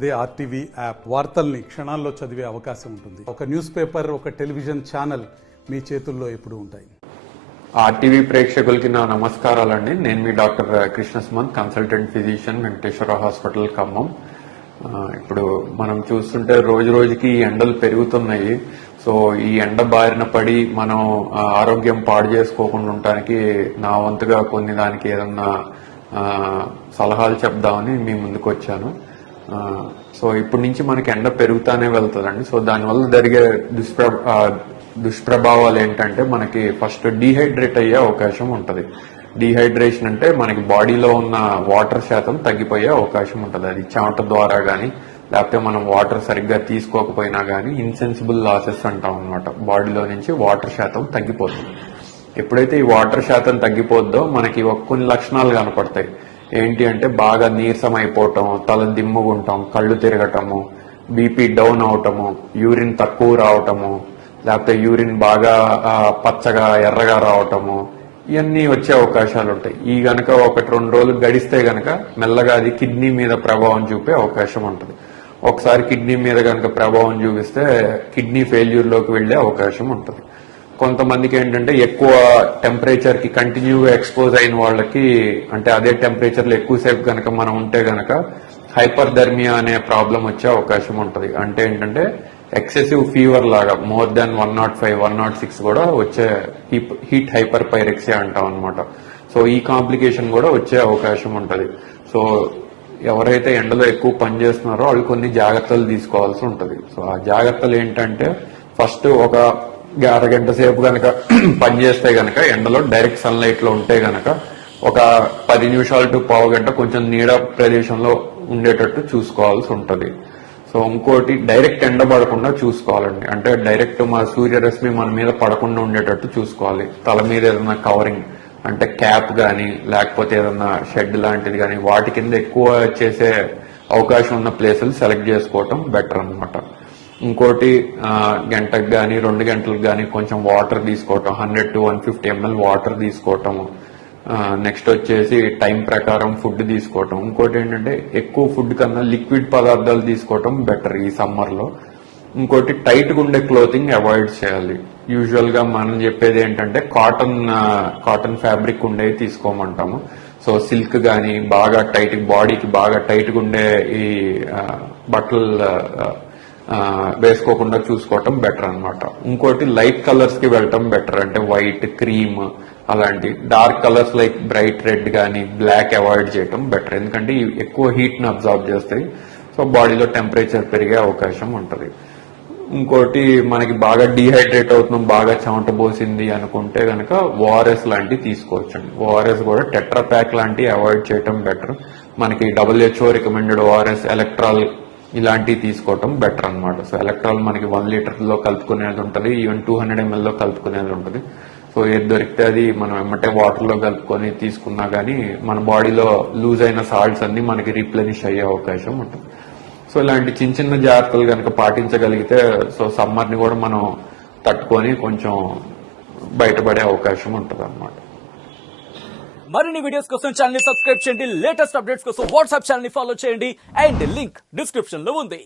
అదే RTV app వార్తల్ని క్షణాల్లో చదివే అవకాశం ఉంటుంది. ఒక న్యూస్ పేపర్, ఒక టెలివిజన్ ఛానల్ మీ చేతుల్లో ఎప్పుడూ ఉంటాయి. ఆర్టీవీ ప్రేక్షకులకి నా నమస్కారాలండి. నేను మీ doctor Krishna Sumanth, consultant physician, Venkateswara hospital Khammam. ఇప్పుడు మనం చూస్తుంటే రోజు రోజుకి ఎండలు పెరుగుతున్నాయి. సో ఈ ఎండ బారిన పడి మనం ఆరోగ్యం పాడు చేసుకోకుండా ఉండటానికి నా వంతుగా కొన్ని దానికి ఏదన్నా సలహాలు చెప్దామని మీ ముందుకు వచ్చాను. సో ఇప్పటి నుంచి మనకి ఎండ పెరుగుతానే వెళ్తుందండి. సో దానివల్ల జరిగే దుష్ప్రభావాలు ఏంటంటే మనకి ఫస్ట్ డీహైడ్రేట్ అయ్యే అవకాశం ఉంటుంది. డీహైడ్రేషన్ అంటే మనకి బాడీలో ఉన్న వాటర్ శాతం తగ్గిపోయే అవకాశం ఉంటుంది. అది చెమట ద్వారా కానీ లేకపోతే మనం వాటర్ సరిగ్గా తీసుకోకపోయినా కానీ ఇన్సెన్సిబుల్ లాసెస్ అంటాం అనమాట. బాడీలో నుంచి వాటర్ శాతం తగ్గిపోతుంది. ఎప్పుడైతే ఈ వాటర్ శాతం తగ్గిపోద్దో మనకి కొన్ని లక్షణాలు కనపడతాయి. ఏంటి అంటే బాగా నీరసం అయిపోవటం, తల దిమ్ముగుంటాం, కళ్ళు తిరగటము, బీపీ డౌన్ అవటము, యూరిన్ తక్కువ రావటము, లేకపోతే యూరిన్ బాగా పచ్చగా ఎర్రగా రావటము, ఇవన్నీ వచ్చే అవకాశాలు ఉంటాయి. ఈ గనక 1-2 రోజులు గడిస్తే గనక మెల్లగా అది కిడ్నీ మీద ప్రభావం చూపే అవకాశం ఉంటుంది. ఒకసారి కిడ్నీ మీద గనక ప్రభావం చూపిస్తే కిడ్నీ ఫెయిల్యూర్ లోకి వెళ్లే అవకాశం ఉంటుంది. కొంతమందికి ఏంటంటే ఎక్కువ టెంపరేచర్ కి కంటిన్యూగా ఎక్స్పోజ్ అయిన వాళ్ళకి, అంటే అదే టెంపరేచర్ లో ఎక్కువసేపు గనక మనం ఉంటే గనక హైపర్ధర్మియా అనే ప్రాబ్లం వచ్చే అవకాశం ఉంటుంది. అంటే ఏంటంటే ఎక్సెసివ్ ఫీవర్ లాగా మోర్ దాన్ 105, 106 కూడా వచ్చే హీట్ హైపర్ పైరెక్సియా అంటాం అనమాట. సో ఈ కాంప్లికేషన్ కూడా వచ్చే అవకాశం ఉంటుంది. సో ఎవరైతే ఎండలో ఎక్కువ పని చేస్తున్నారో వాళ్ళు కొన్ని జాగ్రత్తలు తీసుకోవాల్సి ఉంటుంది. సో ఆ జాగ్రత్తలు ఏంటంటే ఫస్ట్ ఒక అరగంట సేపు గనక పనిచేస్తే గనక ఎండలో డైరెక్ట్ సన్లైట్ లో ఉంటే గనక ఒక 10 నిమిషాలు టు పావు గంట కొంచెం నీడ ప్రదేశంలో ఉండేటట్టు చూసుకోవాల్సి ఉంటుంది. సో ఇంకోటి డైరెక్ట్ ఎండ పడకుండా చూసుకోవాలండి. అంటే డైరెక్ట్ మన సూర్యరశ్మి మన మీద పడకుండా ఉండేటట్టు చూసుకోవాలి. తల మీద ఏదైనా కవరింగ్ అంటే క్యాప్ గానీ లేకపోతే ఏదైనా షెడ్ లాంటిది కానీ వాటి కింద ఎక్కువ చేసే అవకాశం ఉన్న ప్లేసులు సెలెక్ట్ చేసుకోవటం బెటర్ అనమాట. ఇంకోటి గంటకు కానీ 2 గంటలకు కానీ కొంచెం వాటర్ తీసుకోవటం, 100 to 150 ml వాటర్ తీసుకోవటము. నెక్స్ట్ వచ్చేసి టైం ప్రకారం ఫుడ్ తీసుకోవటం. ఇంకోటి ఏంటంటే ఎక్కువ ఫుడ్ కన్నా లిక్విడ్ పదార్థాలు తీసుకోవటం బెటర్ ఈ సమ్మర్ లో. ఇంకోటి టైట్ గా ఉండే క్లోతింగ్ అవాయిడ్ చేయాలి. యూజువల్ గా మనం చెప్పేది ఏంటంటే కాటన్ ఫ్యాబ్రిక్ ఉండేవి తీసుకోమంటాము. సో సిల్క్ గానీ బాగా టైట్, బాడీకి బాగా టైట్ గా ఉండే ఈ బట్టలు వేసుకోకుండా చూసుకోవటం బెటర్ అనమాట. ఇంకోటి లైట్ కలర్స్ కి వెళ్ళటం బెటర్. అంటే వైట్, క్రీమ్ అలాంటి dark colours like bright red గానీ బ్లాక్ అవాయిడ్ చేయటం బెటర్. ఎందుకంటే ఎక్కువ హీట్ ని అబ్జార్బ్ చేస్తాయి. సో బాడీలో టెంపరేచర్ పెరిగే అవకాశం ఉంటుంది. ఇంకోటి మనకి బాగా డీహైడ్రేట్ అవుతున్నాం, బాగా చెమట పోసింది అనుకుంటే గనక ఓఆర్ఎస్ లాంటివి తీసుకోవచ్చండి. ఓఆర్ఎస్ కూడా టెట్రా ప్యాక్ లాంటివి అవాయిడ్ చేయటం బెటర్. మనకి WHO రికమెండెడ్ ఓఆర్ఎస్, ఎలక్ట్రాల్ ఇలాంటివి తీసుకోవటం బెటర్ అనమాట. సో ఎలక్ట్రాల్ మనకి 1 లీటర్ లో కలుపుకునేది ఉంటుంది, ఈవెన్ 200 ml లో కలుపుకునేది ఉంటుంది. సో ఏది దొరికితే అది మనం ఎమ్మటే వాటర్ లో కలుపుకొని తీసుకున్నా గానీ మన బాడీలో లూజ్ అయిన సాల్ట్స్ అన్ని మనకి రీప్లెనిష్ అయ్యే అవకాశం ఉంటుంది. సో ఇలాంటి చిన్న జాగ్రత్తలు కనుక పాటించగలిగితే సో సమ్మర్ ని కూడా మనం తట్టుకొని కొంచెం బయటపడే అవకాశం ఉంటుంది అనమాట. మరిన్ని వీడియోస్ కోసం ఛానల్ ని సబ్స్క్రైబ్ చేయండి. లేటెస్ట్ అప్డేట్స్ కోసం వాట్సాప్ ఛానల్ ని ఫాలో చేయండి. అండ్ లింక్ డిస్క్రిప్షన్ లో ఉంది.